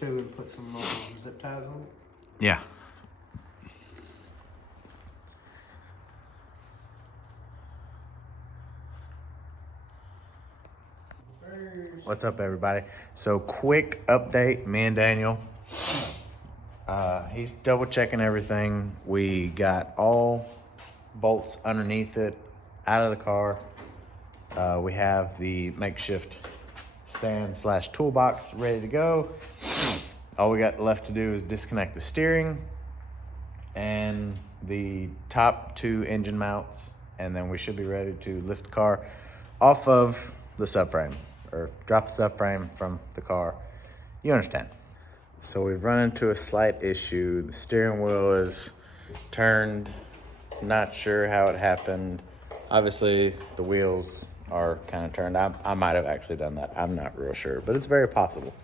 To put some zip ties on it? Yeah. What's up, everybody? So quick update, me and Daniel. He's double checking everything. We got all bolts underneath it out of the car. We have the makeshift stand / toolbox ready to go. All we got left to do is disconnect the steering and the top 2 engine mounts, and then we should be ready to lift the car off of the subframe, or drop the subframe from the car. You understand. So we've run into a slight issue. The steering wheel is turned. Not sure how it happened. Obviously, the wheels are kind of turned. I might have actually done that. I'm not real sure, but it's very possible.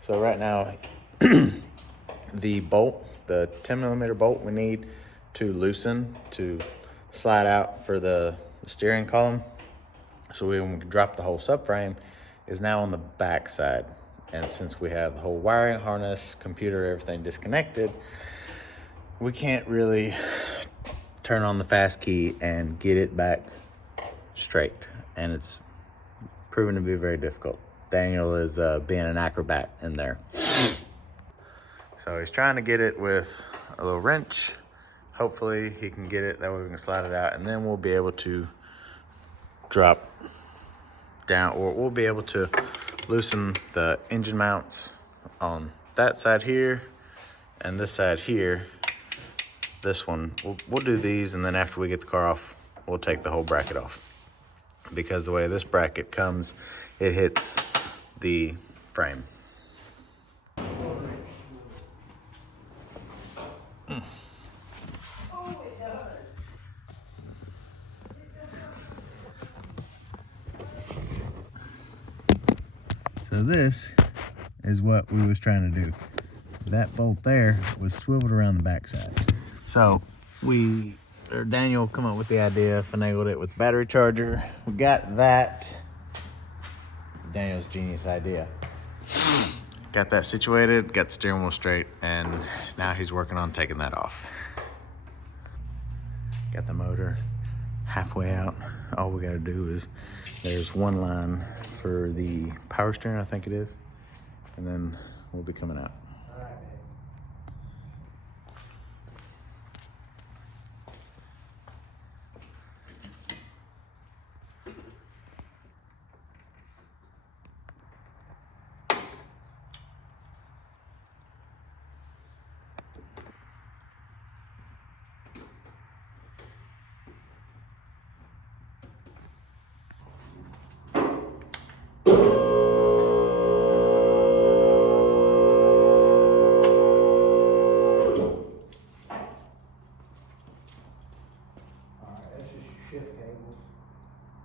So right now, the bolt, the 10mm bolt we need to loosen, to slide out for the steering column, so we can drop the whole subframe, is now on the back side. And since we have the whole wiring harness, computer, everything disconnected, we can't really turn on the fast key and get it back straight. And it's proven to be very difficult. Daniel is being an acrobat in there. So he's trying to get it with a little wrench. Hopefully he can get it, that way we can slide it out, and then we'll be able to drop down, or we'll be able to loosen the engine mounts on that side here and this side here. This one, we'll do these, and then after we get the car off, we'll take the whole bracket off. Because the way this bracket comes, it hits the frame. So this is what we was trying to do. That bolt there was swiveled around the backside. So Daniel come up with the idea, finagled it with the battery charger. We got that. Daniel's genius idea. Got that situated, got the steering wheel straight, and now he's working on taking that off. Got the motor halfway out. All we gotta do is, there's one line for the power steering, I think it is, and then we'll be coming out.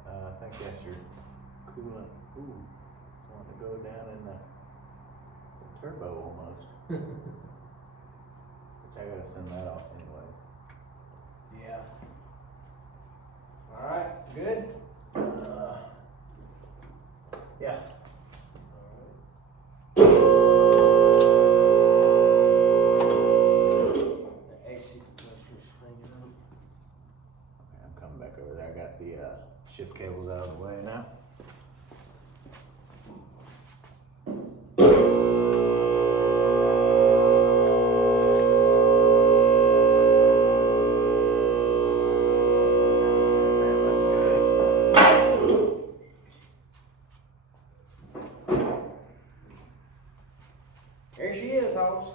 I think that's your coolant. Ooh, wanting to go down in the turbo almost. Which I gotta send that off anyways. Yeah. All right, good? Yeah. The AC compressor's hanging up. Okay, I'm coming back over there. I got the shift cables out of the way now. There she is, Hoss.